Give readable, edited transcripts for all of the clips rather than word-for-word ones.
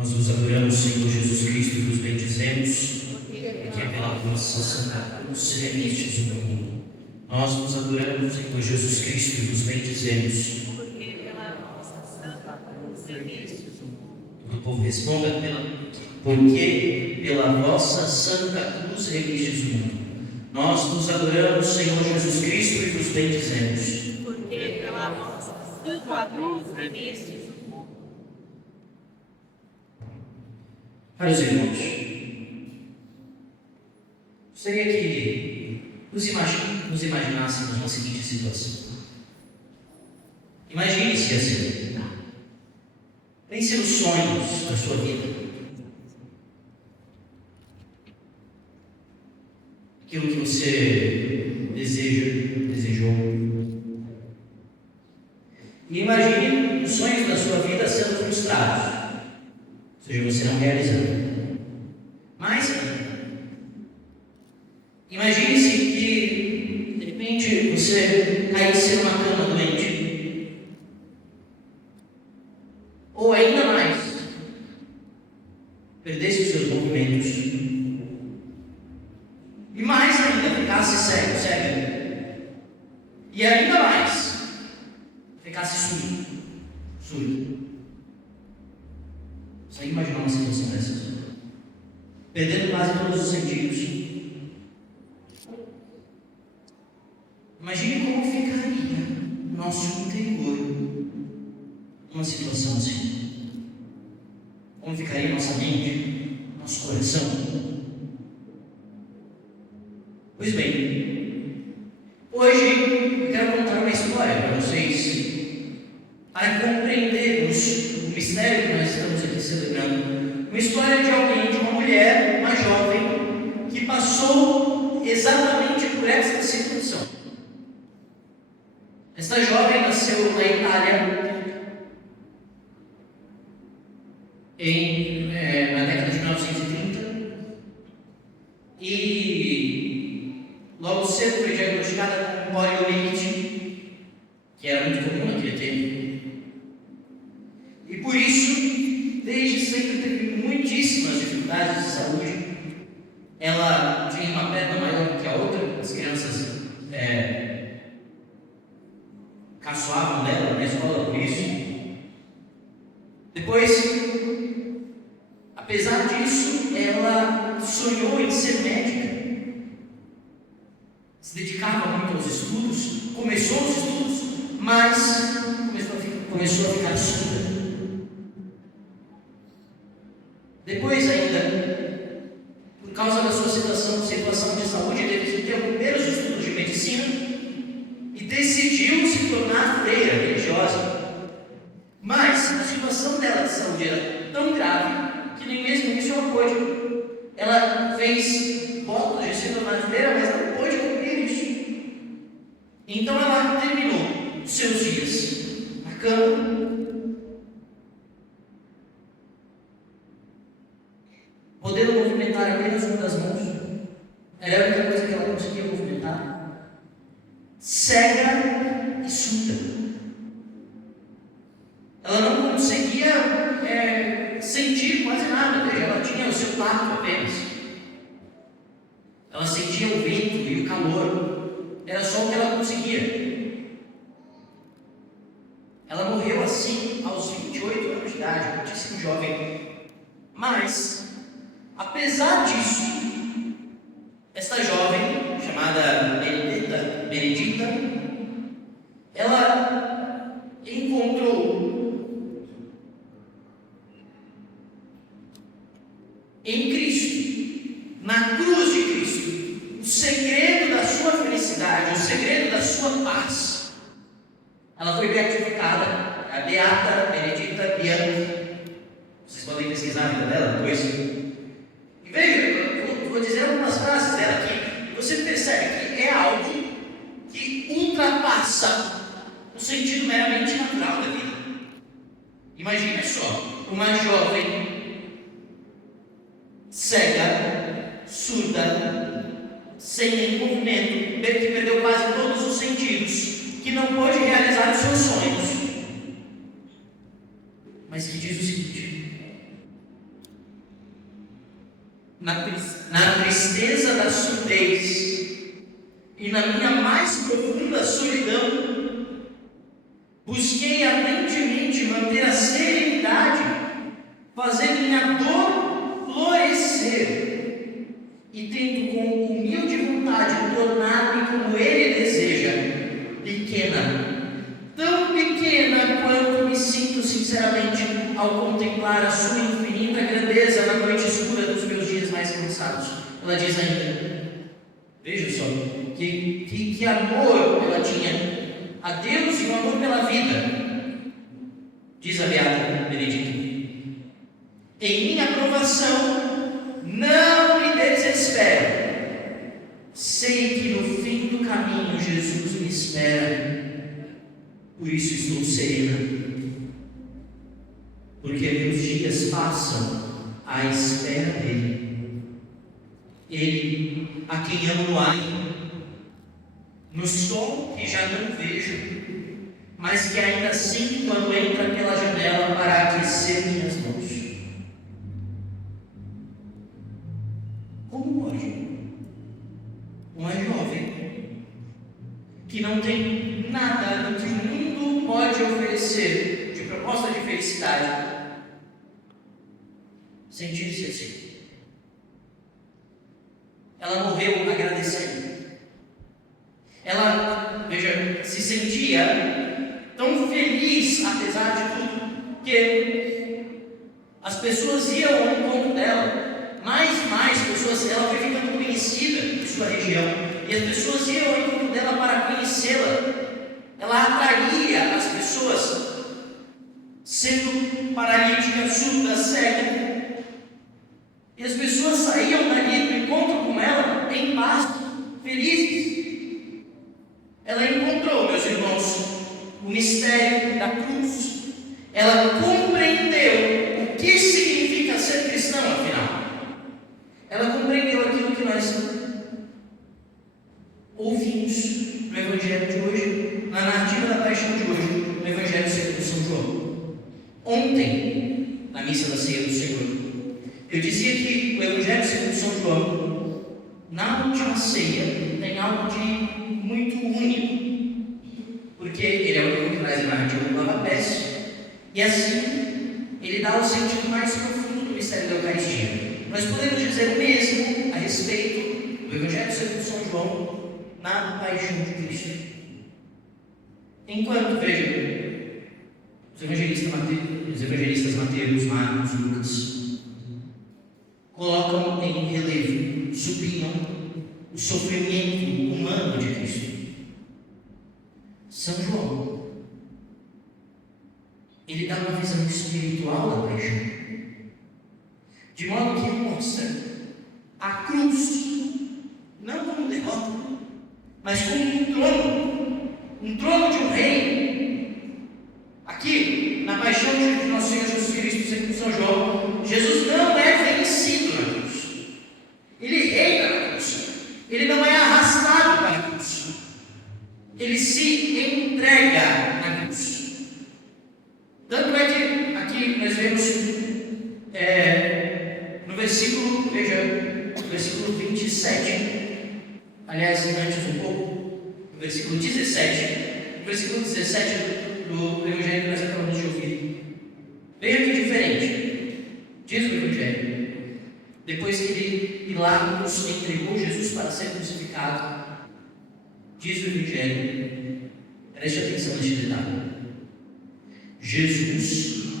Nós vos adoramos, Senhor Jesus Cristo, e vos bendizemos, porque pela vossa santa cruz remistes o mundo. Nós vos adoramos, Senhor Jesus Cristo, e vos bendizemos, porque pela vossa santa cruz remistes o mundo. O povo responda porque pela vossa santa cruz remistes o mundo. Nós vos adoramos, Senhor Jesus Cristo, e vos bendizemos, porque pela vossa santa cruz remistes o mundo. Caros irmãos, gostaria que nos imaginássemos na seguinte situação. Imagine-se assim. Pense nos sonhos da sua vida. Aquilo que você desejou. E imagine os sonhos da sua vida sendo frustrados. Ou seja, você não realizando. Mas imagine-se que de repente você caísse numa cama doente. Ou ainda mais, perdesse os seus movimentos. E mais ainda, ficasse cego. E ainda mais, ficasse surdo. Você imaginar uma situação dessas? Perdendo quase todos os sentidos. Imagine como ficaria o nosso interior numa situação assim. Como ficaria nossa mente, nosso coração? Pois bem, hoje eu quero contar uma história para vocês, para compreendermos o mistério que nós estamos aqui celebrando. Uma história de alguém, de uma mulher, uma jovem, que passou exatamente por essa situação. Esta jovem nasceu na Itália na década de 1930 e logo cedo foi diagnosticada com poliomielite, que era muito comum naquele tempo. E por isso, desde sempre teve muitíssimas dificuldades de saúde. Ela tinha uma perna maior do que a outra, as crianças caçoavam dela na escola por isso. Depois, apesar disso, ela sonhou em ser médica. Se dedicava muito aos estudos, começou os estudos, mas começou a ficar surda. Depois ainda, por causa da sua situação de saúde, teve que interromper os estudos de medicina e decidiu se tornar freira religiosa. Mas a situação dela de saúde era tão grave que nem mesmo isso ela pôde. Ela fez votos de se tornar freira, mas não pôde cumprir isso. Então ela terminou os seus dias na cama, podendo movimentar apenas uma das mãos. Era a única coisa que ela conseguia movimentar. Cega e surda. Ela não conseguia sentir quase nada, veja, ela tinha o seu tato apenas. Ela sentia o vento e o calor, era só o que ela conseguia. Ela morreu assim aos 28 anos de idade, muitíssimo jovem. Mas, apesar disso, esta jovem, chamada Benedita, ela encontrou em Cristo, na cruz de Cristo, o segredo da sua felicidade, o segredo da sua paz. Ela foi beatificada, a Beata Benedita Bianchi. Vocês podem pesquisar a vida dela depois. E veja, eu vou dizer algumas frases dela aqui, e você percebe que é algo que ultrapassa o sentido meramente natural da vida. Imagine só, uma jovem cega, surda, sem nenhum movimento, que perdeu quase todos os sentidos, que não pôde realizar os seus sonhos, mas que diz o seguinte: na tristeza da surdez e na minha mais profunda solidão, busquei ardentemente manter a serenidade, fazer minha dor florescer, e tento com humilde vontade tornar-me como Ele deseja, pequena, tão pequena quanto me sinto sinceramente ao contemplar a sua infinita grandeza na noite escura dos meus dias mais cansados. Ela diz ainda, veja só, que amor ela tinha a Deus e um amor pela vida. Diz a beata Benedita: em minha provação não me desespero, sei que no fim do caminho Jesus me espera, por isso estou serena, porque meus dias passam à espera dele. Ele a quem amo no ar, no sol que já não vejo, mas que ainda assim, quando entra pela janela para aquecer minhas mãos. Como pode uma jovem que não tem nada do que o mundo pode oferecer de proposta de felicidade sentir-se assim? Ela morreu agradecendo. Ela, veja, se sentia tão feliz, apesar de tudo, que as pessoas iam ao encontro dela, mais pessoas, ela foi ficando conhecida em sua região, e as pessoas iam ao encontro dela para conhecê-la. Ela atraía as pessoas, sendo paralítica, surda, cega, e as pessoas saíam dali do encontro com ela em paz, felizes. Ela encontrou, meus irmãos, o mistério da cruz. Ela compreendeu o que significa ser cristão, afinal. Ela compreendeu aquilo que nós ouvimos no Evangelho de hoje, na narrativa da paixão de hoje, no Evangelho segundo São João. Ontem, na missa da ceia do Senhor, eu dizia que o Evangelho segundo São João, na última ceia, tem algo de muito único, porque ele é o único que traz a narrativa do lava-pés, e assim ele dá o sentido mais profundo do mistério da Eucaristia. Nós podemos dizer o mesmo a respeito do Evangelho segundo São João na paixão de Cristo. Enquanto, veja, os evangelistas Mateus, Marcos, Lucas colocam em relevo, sublinham o sofrimento humano de Cristo. São João, ele dá uma visão espiritual da paixão, de modo que ele mostra a cruz não como derrota, mas como um trono de um rei. Aqui, na paixão de nosso Senhor Jesus Cristo, segundo São João, Jesus não é vencido na cruz, ele reina na cruz, ele não é arrastado para a cruz, ele se entrega na cruz. Tanto é que aqui nós vemos no versículo, veja, no versículo 27, aliás, antes um pouco, no versículo 17, no versículo 17 do Evangelho que nós acabamos de ouvir. Veja que diferente, diz o Evangelho, depois que Pilatos entregou Jesus para ser crucificado, diz o Evangelho, preste atenção neste detalhe: Jesus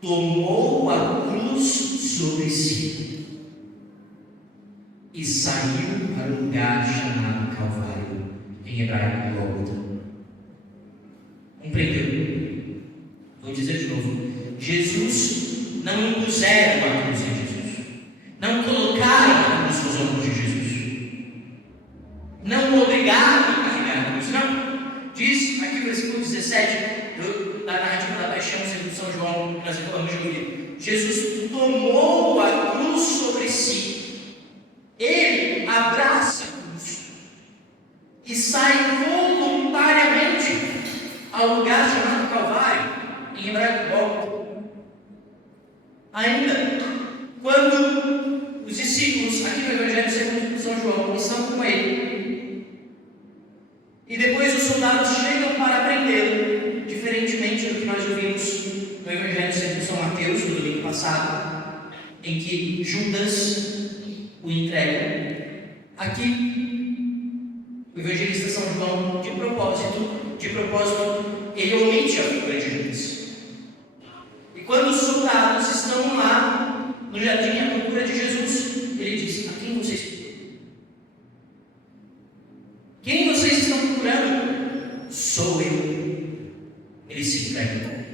tomou a cruz sobre si e saiu para o lugar chamado Calvário, em hebraico Gólgota. Compreendeu? Vou dizer de novo: Jesus não impuseram a cruz em Jesus, não colocaram a cruz nos ombros de Jesus, não o obrigaram a carregar a cruz, não. Diz aqui o versículo 17 da narrativa da paixão segundo São João, que nós acabamos de ouvir: Jesus tomou a cruz sobre si, ele abraça a cruz e sai voluntariamente ao lugar chamado Calvário, em hebraico Gólgota. Ainda, quando os discípulos dele. E depois os soldados chegam para prendê-lo, diferentemente do que nós ouvimos no Evangelho segundo São Mateus, no domingo passado, em que Judas o entrega. Aqui, o evangelista São João, de propósito, ele omite a figura de Judas. E quando os soldados estão lá no jardim à procura de Jesus, ele diz: a quem vocês estão procurando? Sou eu. Ele se entrega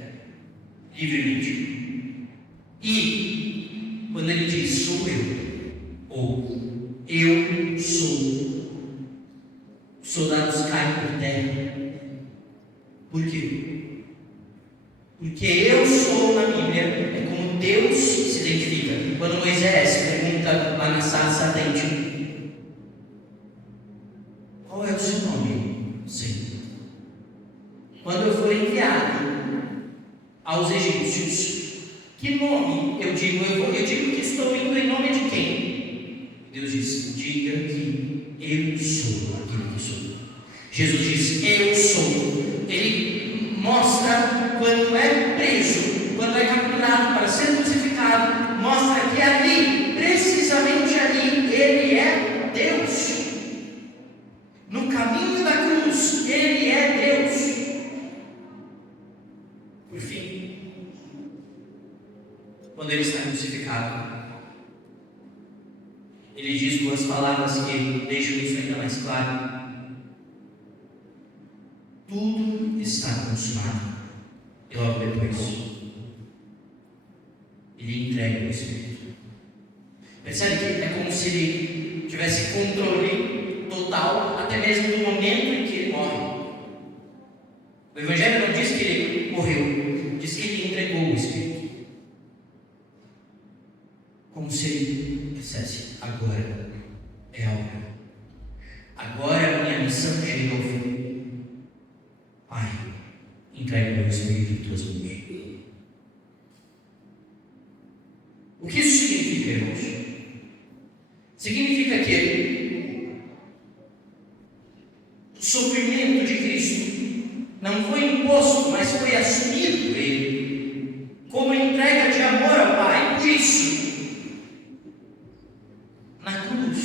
livremente. E quando ele diz sou eu, ou eu sou, os soldados caem por terra. Por quê? Porque eu sou na Bíblia é como Deus se identifica. Quando Moisés pergunta lá na sarça ardente: qual é o seu nome, Senhor? Quando eu for enviado aos egípcios, que nome eu digo? Eu digo que estou indo em nome de quem? Deus diz: diga que eu sou aquele que sou. Jesus diz: eu sou. Ele mostra quando é preso, quando é capturado para ser crucificado, mostra que ali, precisamente ali, ele é Deus. No caminho da cruz, ele é Deus. Por fim, quando ele está crucificado, ele diz duas palavras que deixam isso ainda mais claro: tudo está consumado. E logo depois, ele entrega o Espírito. Percebe que é como se ele tivesse controle total, até mesmo no momento em que ele morre. O Evangelho não diz que ele morreu, diz que ele entregou o Espírito. Como se ele dissesse: agora é a hora. Agora a minha missão chega ao fim. Pai, entregue o meu Espírito em tuas mãos. O que isso significa, irmãos? Significa que o sofrimento de Cristo não foi imposto, mas foi assumido por Ele, como entrega de amor ao Pai. Por isso, na cruz,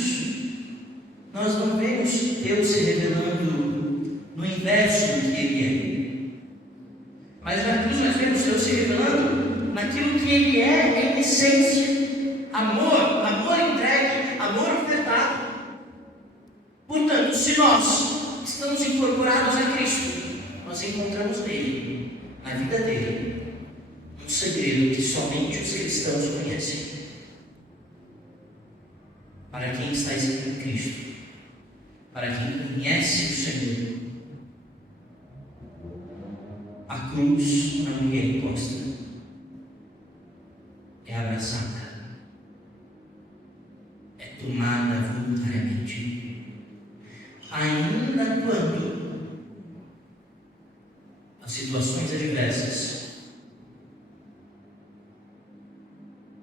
nós não vemos Deus se revelando no inverso do que Ele é, mas na cruz nós vemos Deus se revelando naquilo que Ele é em essência: amor, amor entregue, amor ofertado. Portanto, se nós estamos incorporados a Cristo, nós encontramos nele, na vida dele, um segredo que somente os cristãos conhecem. Para quem está escrito em Cristo, para quem conhece o Senhor, a cruz não é imposta, é abraçada, é tomada voluntariamente, ainda quando as situações adversas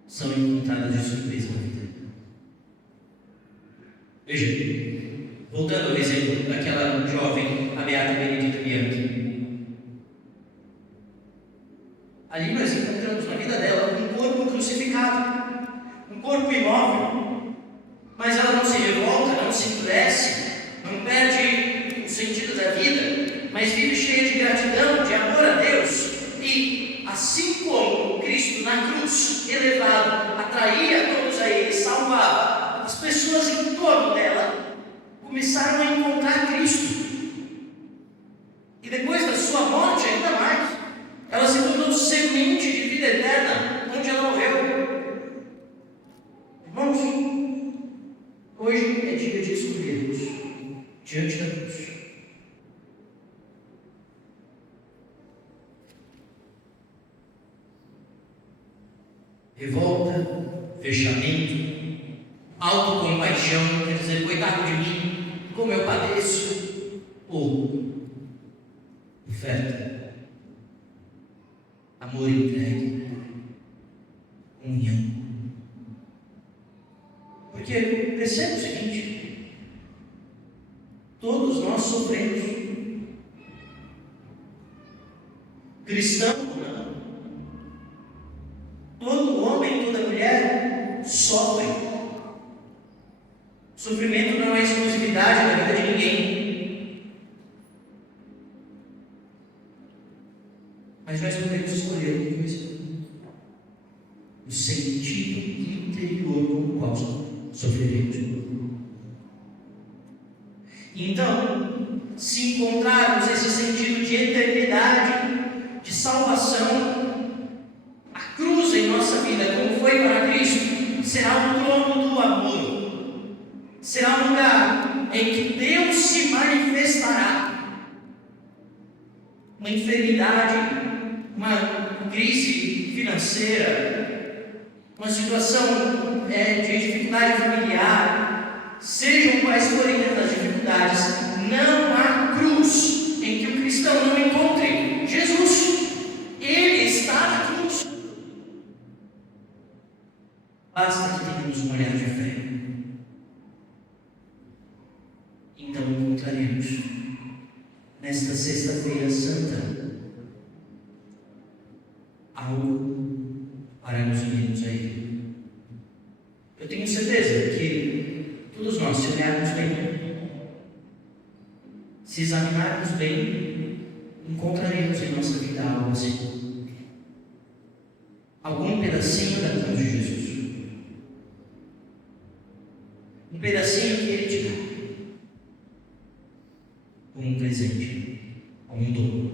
são encontradas de surpresa na vida. Veja, voltando ao exemplo daquela jovem, a Beata Benedita Bianchi. Ali nós encontramos na vida dela um corpo crucificado, um corpo imóvel, mas ela não se revolta, não se endurece, não perde o sentido da vida, mas vive cheia de gratidão, de amor a Deus. E assim como Cristo na cruz, elevado, atraía todos a Ele, salvava, as pessoas em torno dela começaram a encontrar Cristo. E depois da sua morte, ainda mais, ela se tornou semente de vida eterna, onde ela morreu. Irmãos, hoje é dia de escolhermos diante da cruz. Revolta, fechamento, autocompaixão, quer dizer, coitado de mim, como eu padeço, ou oferta, amor entregue, união. Porque percebe o seguinte: Todos nós sofremos. Cristão ou não. Todo homem, toda mulher sofre. Sofrimento não é exclusividade da vida de ninguém. Mas nós podemos escolher o que vai ser. O sentido interior com o qual sofreremos. Então, se encontrarmos esse sentido de eternidade, de salvação, a cruz em nossa vida, como foi para Cristo, será o trono do amor, será um lugar em que Deus se manifestará. Uma enfermidade, uma crise financeira, uma situação de dificuldade familiar, sejam quais forem as dificuldades, não há cruz em que o cristão não encontre Jesus. Ele está na cruz. Basta que tenhamos um olhar de fé. Então encontraremos nesta sexta-feira santa algo para nos unirmos a Ele. Eu tenho certeza que todos nós, se olharmos bem, se examinarmos bem, encontraremos em nossa vida algo assim. Algum pedacinho da cruz de Jesus. Um pedacinho que Ele te dá. Como um presente, como um dom.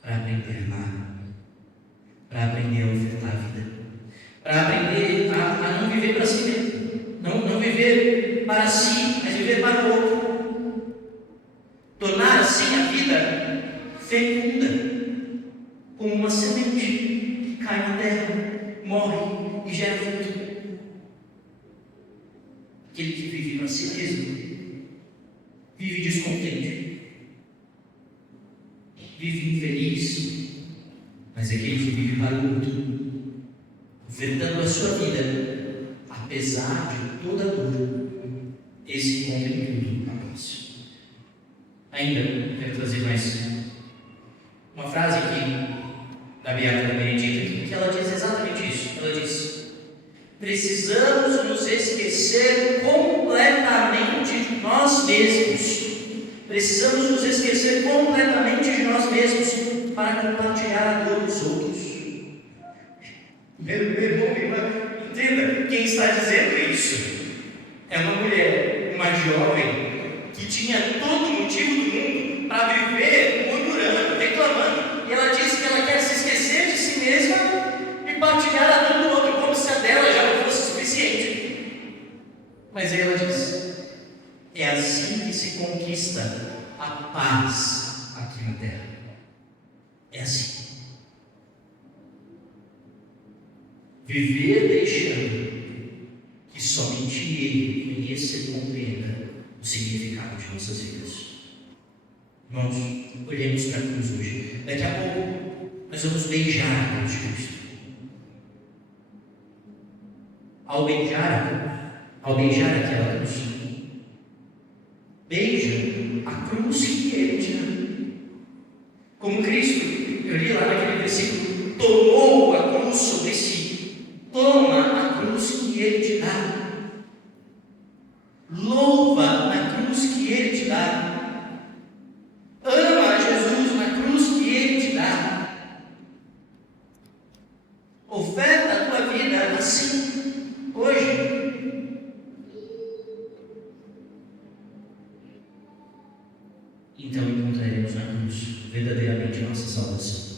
Para aprender lá. Para aprender a ofertar a vida. Para aprender a não viver para si mesmo. Não viver para si, mas viver para o outro. Tornar assim a vida fecunda, como uma semente que cai na terra, morre e gera fruto. Aquele que vive para si mesmo, vive descontente, vive infeliz, mas aquele que vive para o outro, ofertando a sua vida, apesar de toda a dor, esse encontra em tudo a paz. Ainda quero trazer mais uma frase aqui da Beata Benedita, que ela diz exatamente isso. Ela diz: precisamos nos esquecer completamente de nós mesmos. Precisamos nos esquecer completamente de nós mesmos para compartilhar a dor dos outros. Meu irmão, minha irmã, entenda, quem está dizendo isso é uma mulher, uma jovem, que tinha todo o motivo do mundo para viver murmurando, reclamando, e ela disse que ela quer se esquecer de si mesma e partilhar a dor do outro, como se a dela já não fosse suficiente. Mas aí ela diz: é assim que se conquista a paz aqui na terra. É assim. Viver deixando que somente Ele conheça e compreenda o significado de nossas vidas. Irmãos, olhemos para a cruz hoje. Daqui a pouco nós vamos beijar a cruz de Cristo. Ao beijar aquela cruz, beija a cruz que Ele te dá. Como Cristo, eu li lá naquele versículo, tomou a cruz sobre si. Toma a cruz que Ele te dá. Louva na cruz que Ele te dá. Ama a Jesus na cruz que Ele te dá. Oferta a tua vida assim, hoje. Então encontraremos na cruz verdadeiramente a nossa salvação.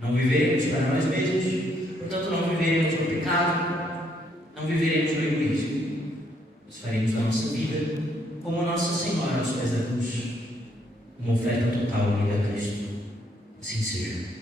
Não viveremos para nós mesmos, portanto não viveremos no pecado, não viveremos no egoísmo. Nós faremos a nossa vida como a Nossa Senhora aos pés da cruz, uma oferta total unida a Cristo. Assim seja.